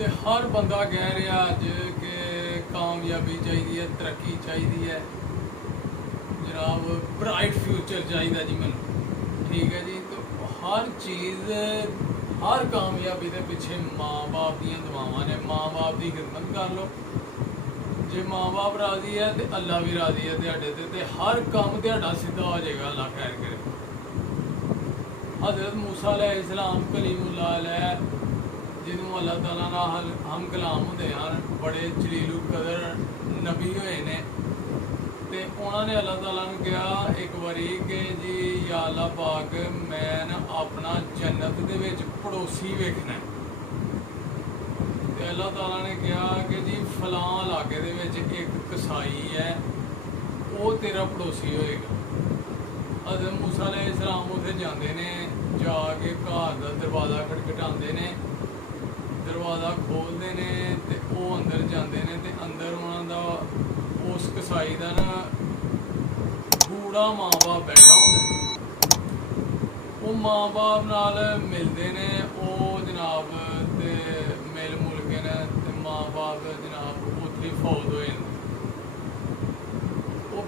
ਤੇ ਹਰ ਬੰਦਾ ਕਹਿ ਰਿਹਾ ਅੱਜ ਕਿ ਕਾਮਯਾਬੀ ਚਾਹੀਦੀ ਹੈ, ਤਰੱਕੀ ਚਾਹੀਦੀ ਹੈ ਜਨਾਬ, ਬ੍ਰਾਈਟ ਫਿਊਚਰ ਚਾਹੀਦਾ ਜੀ ਮੈਨੂੰ। ਠੀਕ ਹੈ ਜੀ। ਤੇ ਹਰ ਚੀਜ਼, ਹਰ ਕਾਮਯਾਬੀ ਦੇ ਪਿੱਛੇ ਮਾਂ-ਬਾਪ ਦੀਆਂ ਦੁਆਵਾਂ ਨੇ। ਮਾਂ-ਬਾਪ ਦੀ ਖਿਦਮਤ ਕਰ ਲਓ, ਜੇ ਮਾਂ-ਬਾਪ ਰਾਜ਼ੀ ਹੈ ਤੇ ਅੱਲਾ ਵੀ ਰਾਜ਼ੀ ਹੈ ਤੁਹਾਡੇ ਤੇ ਹਰ ਕੰਮ ਤੁਹਾਡਾ ਸਿੱਧਾ ਹੋ ਜਾਏਗਾ, ਅੱਲਾ ਖੈਰ ਕਰੇ। हज़रत मूसा अलैहिस्सलाम कलीमुल्लाह अलैह जिन्होंने अल्लाह ताला नाल हम कलाम होंदे हैं, बड़े जलीलुल कदर नबी होए ने, ते उन्होंने अल्लाह ताला ने कहा एक बारी कि जी या अल्लाह पाक मैं ना अपना जन्नत दे विच पड़ोसी वेखना है। ते अल्लाह ताला ने कहा कि जी फलां इलाके दे विच एक कसाई है, वो तेरा पड़ोसी होएगा। हज़रत मूसा अलैहिस्सलाम उत्थे जाते हैं, जाके घर का दरवाज़ा खटखटाते हैं, दरवाज़ा खोलते हैं तो वो अंदर जाते हैं तो अंदर उन्होंने उस कसाई का ना बूढ़ा माँ बाप बैठा होंगे। वो माँ बाप नाल मिलते हैं, वो जनाब ते मिल मुल के ने ते माँ बाप जनाब उत्थे फौत हो जाते।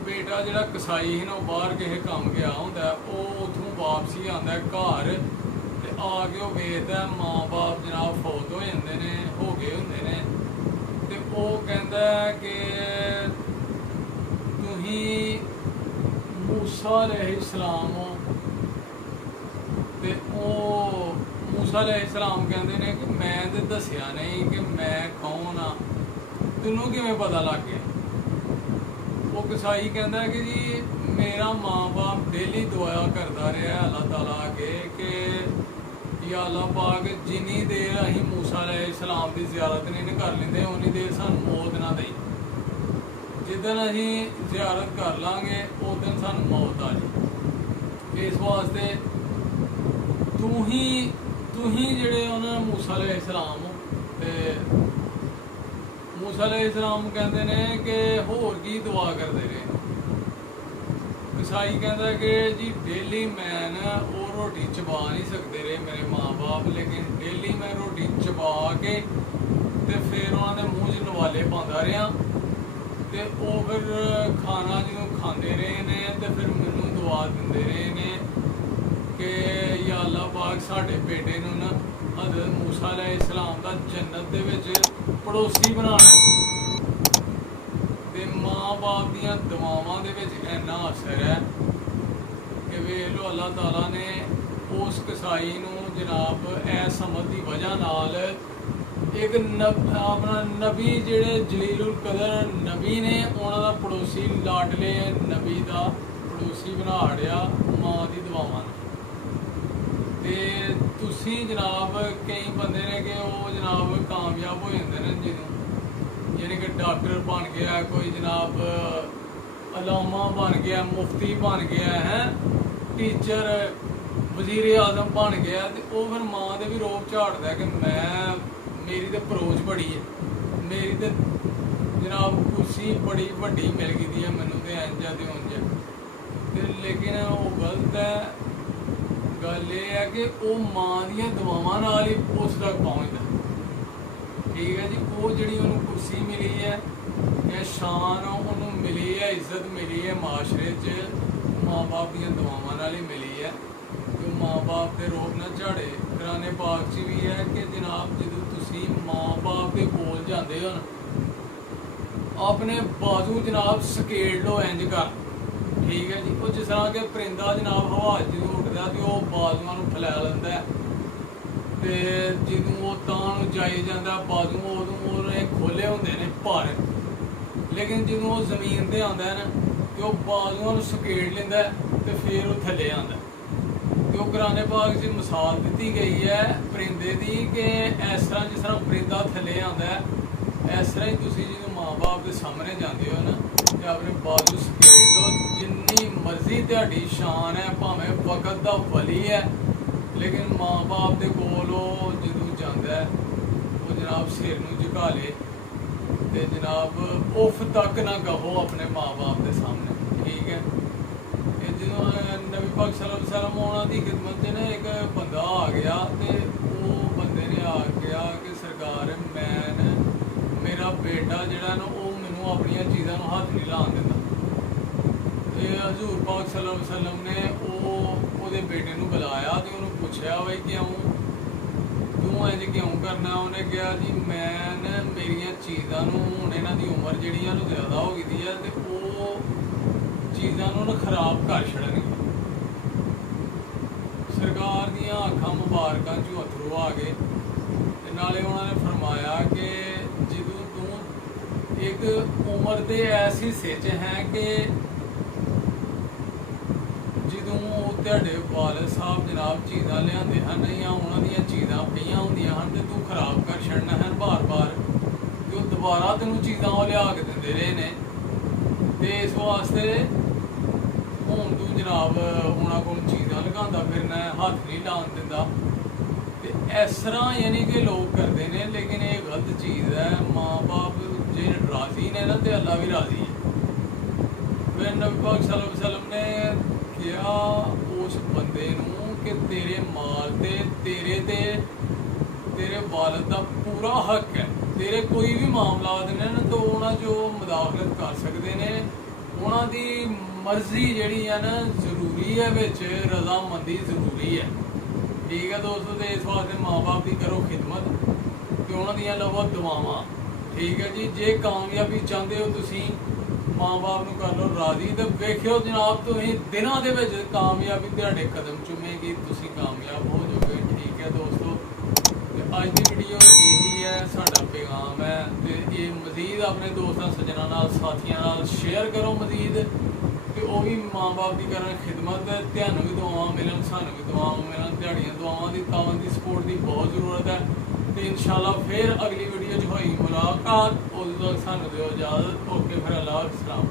बेटा जो कसाई है ना, बाहर किसी काम गया होंगे, वो उतों वापसी आता है घर ते आके वो वेखदा माँ बाप जनाब फौत हो जाते हैं, हो गए होंगे ने। ते वो कहता है कि तुहीं मूसा अलैहिस्सलाम हो। ते वो मूसा अलैहिस्सलाम कहते हैं कि मैं तो दसिया नहीं कि मैं कौन हाँ, तैनूं किवें पता लग गया। वो कसाई कहता है कि जी मेरा माँ बाप डेली दुआ करता रहा अल्लाह ताला अगे कि या अल्लाह पाक जिन्नी देर असीं मूसा अलैहिस्सलाम की ज़ियारत नहीं कर लेंदे उन्नी देर सानूं मौत ना दई। जिदन असीं ज़ियारत कर लांगे उस दिन सानूं मौत आ जाए। इस वास्ते तू ही जेड़े उन्होंने मूसा अलैहिस्सलाम ते मूसा अलैहिस्सलाम कहते हैं कि होर की दुआ करते रहे। कसाई कहता है कि जी डेली मैं ना वो रोटी चबा नहीं सकते रहे मेरे माँ बाप, लेकिन डेली मैं रोटी चबा के ते फिर उन्होंने मूँह च नवाले पाता रहा ते वो फिर खाना जो खाते रहे ने ते फिर मैनू दुआ दिंदे रहे ने कि या अल्लाह पाक साढ़े बेटे नूं ना हज़रत मूसा अलैहिस्सलाम दा जन्नत दे विच पड़ोसी बनाना। ते माँ बाप दियां दुआवां दे विच इन्ना असर है कि वेख लो अल्लाह ताला ने उस कसाई नूं जनाब ऐ समझ दी वजह नाल एक अपना नबी जेड़े जलीलुल कदर नबी ने उन्हां दा पड़ोसी लाडले नबी दा पड़ोसी बना लिया माँ दी दुआवां ने। ते तुसी जनाब कई बंदे ने कि वो जनाब कामयाब हो जाते हैं जिन्हों यानी कि डॉक्टर बन गया, कोई जनाब अलामा बन गया, मुफ्ती बन गया है, टीचर वजीर आजम बन गया, तो वो फिर माँ के भी रोब झाड़ता है कि मैं मेरी तो परोच बड़ी है, मेरी तो जनाब कुर्सी बड़ी वड्डी मिल गई है मैनू तो इंज है तो उंज है। लेकिन वो गलत है। गल ये है कि वो माँ दियां दुआवां नाल ही उस तक पहुँचता। ठीक है जी। वो जिहड़ी उन्होंने कुर्सी मिली है या शान उन्होंने मिली है, इज्जत मिली है माशरे च माँ बाप दियां दुआवां नाल ही मिली है। तो माँ बाप के रोब ना झाड़े। कुरान पाक च भी है कि जनाब जो तुसी माँ बाप के कोल जाते हो ना, अपने बाजू जनाब सकेड़ लो इंज कर। ठीक है जी। वो जिस तरह के परिंदा जनाब हवा जो उठता तो वह बाजुआं नूं फैला लैंदा है, तो ਜਦੋਂ वो तां जाई जाता बाजू उदों उन्हें खोले होंदे ने पर, लेकिन ਜਦੋਂ वो जमीन ते आंदा है ना तो वह बाजुआं नूं सकेड़ लैंदा तो फिर वो थल्ले आंदा। तो कुरान पाक च मिसाल दी गई है परिंदे की कि इस तरह जिस तरह परिंदा थल्ले आंदा है, इस तरह ही तुसीं जो माँ बाप के सामने जाते हो ना तो अपने बाजू सकेड़ लो। जिन्नी मर्जी तुहाडी शान है, भावें वक्त का वली है, लेकिन माँ बाप के कोल जो जाता है वो जनाब सिर नूं झुका ले ते जनाब उफ तक ना कहो अपने माँ बाप के सामने। ठीक है। जो नबी पाक सल्लल्लाहु अलैहि वसल्लम उन्हां दी खिदमत च ना एक बंदा आ गया तो वो बंदे ने आ गया कि सरकार मैं ਬੇਟਾ ਜਿਹੜਾ ਨਾ ਉਹ ਮੈਨੂੰ ਆਪਣੀਆਂ ਚੀਜ਼ਾਂ ਨੂੰ ਹੱਥ ਨਹੀਂ ਲਾਉਣ ਦਿੰਦਾ। ਤੇ ਹਜ਼ੂਰ ਪਾਕ ਸੱਲੱਲਾਹੁ ਅਲੈਹਿ ਵਸੱਲਮ ਨੇ ਉਹਦੇ ਬੇਟੇ ਨੂੰ ਬੁਲਾਇਆ ਤੇ ਉਹਨੂੰ ਪੁੱਛਿਆ ਬਈ ਕਿਉਂ ਤੂੰ ਇੰਝ ਕਿਉਂ ਕਰਨਾ। ਉਹਨੇ ਕਿਹਾ ਜੀ ਮੈਂ ਮੇਰੀਆਂ ਚੀਜ਼ਾਂ ਨੂੰ ਹੁਣ ਇਹਨਾਂ ਦੀ ਉਮਰ ਜਿਹੜੀ ਆ ਨੂੰ ਜ਼ਿਆਦਾ ਹੋ ਗਈ ਹੈ ਤੇ ਉਹ ਚੀਜ਼ਾਂ ਨੂੰ ਨਾ ਖਰਾਬ ਕਰ ਛੱਡਣਗੇ। ਸਰਕਾਰ ਦੀਆਂ ਅੱਖਾਂ ਮੁਬਾਰਕਾਂ 'ਚੋਂ ਅਥਰੂ ਆ ਗਏ ਤੇ ਨਾਲੇ ਉਹਨਾਂ ਨੇ ਫਰਮਾਇਆ ਕਿ ਜਦੋਂ ਤੂੰ ਇੱਕ ਉਮਰ ਦੇ ਐਸੇ ਹਿੱਸੇ 'ਚ ਹੈ ਕਿ ਜਦੋਂ ਤੁਹਾਡੇ ਵਾਲਿਦ ਸਾਹਿਬ ਜਨਾਬ ਚੀਜ਼ਾਂ ਲਿਆਂਦੇ ਹਨ ਜਾਂ ਉਹਨਾਂ ਦੀਆਂ ਚੀਜ਼ਾਂ ਪਈਆਂ ਹੁੰਦੀਆਂ ਹਨ ਤੇ ਤੂੰ ਖਰਾਬ ਕਰ ਛੱਡਣਾ ਹੈ ਬਾਰ-ਬਾਰ, ਤੇ ਉਹ ਦੁਬਾਰਾ ਤੈਨੂੰ ਚੀਜ਼ਾਂ ਉਹ ਲਿਆ ਕੇ ਦਿੰਦੇ ਰਹੇ ਨੇ। ਤੇ ਇਸ ਵਾਸਤੇ ਹੁਣ ਤੂੰ ਜਨਾਬ ਉਹਨਾਂ ਕੋਲ ਚੀਜ਼ਾਂ ਲਗਾਉਂਦਾ ਫਿਰਨਾ, ਹੱਥ ਨਹੀਂ ਲਾਉਣ ਦਿੰਦਾ। ਤੇ ਇਸ ਤਰ੍ਹਾਂ ਯਾਨੀ ਕਿ ਲੋਕ ਕਰਦੇ ਨੇ, ਲੇਕਿਨ ਇਹ ਗਲਤ ਚੀਜ਼ ਹੈ। ਮਾਂ ਬਾਪ ਜੇ ਰਾਜ਼ੀ ਨੇ ਨਾ ਤੇ ਅੱਲਾ ਵੀ ਰਾਜ਼ੀ ਹੈ। ਫਿਰ ਨਬੀ ਪਾਕ ਸੱਲੱਲਾਹੁ ਅਲੈਹਿ ਵਸੱਲਮ ਨੇ ਕਿਹਾ ਉਸ ਬੰਦੇ ਨੂੰ ਕਿ ਤੇਰੇ ਮਾਲ ਤੇ ਤੇਰੇ ਵਾਲਿਦ ਦਾ ਪੂਰਾ ਹੱਕ ਹੈ। ਤੇਰੇ ਕੋਈ ਵੀ ਮਾਮਲਾਤ ਨੇ ਨਾ ਤਾਂ ਉਹਨਾਂ 'ਚ ਉਹ ਮੁਦਾਖਲਤ ਕਰ ਸਕਦੇ ਨੇ। ਉਹਨਾਂ ਦੀ ਮਰਜ਼ੀ ਜਿਹੜੀ ਹੈ ਨਾ ਜ਼ਰੂਰੀ ਹੈ, ਵਿੱਚ ਰਜ਼ਾਮੰਦੀ ਜ਼ਰੂਰੀ ਹੈ। ਠੀਕ ਹੈ ਦੋਸਤੋ, ਤੇ ਇਸ ਵਾਸਤੇ ਮਾਂ ਬਾਪ ਦੀ ਕਰੋ ਖਿਦਮਤ ਤੇ ਉਹਨਾਂ ਦੀਆਂ ਲਵੋ ਦੁਆਵਾਂ। ਠੀਕ ਹੈ ਜੀ, ਜੇ ਕਾਮਯਾਬੀ ਚਾਹੁੰਦੇ ਹੋ ਤੁਸੀਂ ਮਾਂ ਬਾਪ ਨੂੰ ਕਰ ਲਓ ਰਾਜ਼ੀ ਤੇ ਵੇਖਿਓ ਜਨਾਬ ਤੁਸੀਂ ਦਿਨਾਂ ਦੇ ਵਿੱਚ ਕਾਮਯਾਬੀ ਤੁਹਾਡੇ ਕਦਮ ਚੁੰਮੇਗੀ, ਤੁਸੀਂ ਕਾਮਯਾਬ ਹੋ ਜਾਓਗੇ। ਠੀਕ ਹੈ ਦੋਸਤੋ, ਤੇ ਅੱਜ ਦੀ ਵੀਡੀਓ ਇਹੀ ਹੈ, ਸਾਡਾ ਪੈਗਾਮ ਹੈ। ਤੇ ਇਹ ਮਜ਼ੀਦ ਆਪਣੇ ਦੋਸਤਾਂ ਸੱਜਣਾਂ ਨਾਲ ਸਾਥੀਆਂ ਨਾਲ ਸ਼ੇਅਰ ਕਰੋ ਮਜ਼ੀਦ, ਕਿ ਉਹ ਵੀ ਮਾਂ ਬਾਪ ਦੀ ਕਰਨ ਖਿਦਮਤ। ਤੁਹਾਨੂੰ ਵੀ ਦੁਆਵਾਂ ਮਿਲਣ, ਸਾਨੂੰ ਵੀ ਦੁਆਵਾਂ ਮਿਲਣ। ਤੁਹਾਡੀਆਂ ਦੁਆਵਾਂ ਦੀ ਤਾਵਨ ਦੀ ਸਪੋਰਟ ਦੀ ਬਹੁਤ ਜ਼ਰੂਰਤ ਹੈ। ਤੇ ਇਨਸ਼ਾਅੱਲਾ ਫਿਰ ਅਗਲੀ ਵੀਡੀਓ 'ਚ ਹੋਈ ਮੁਲਾਕਾਤ। ਉਦੋਂ ਤੱਕ ਸਾਨੂੰ ਦਿਓ ਇਜਾਜ਼ਤ। ਓਕੇ, ਫਿਰ ਅੱਲਾ ਸਲਾਮ।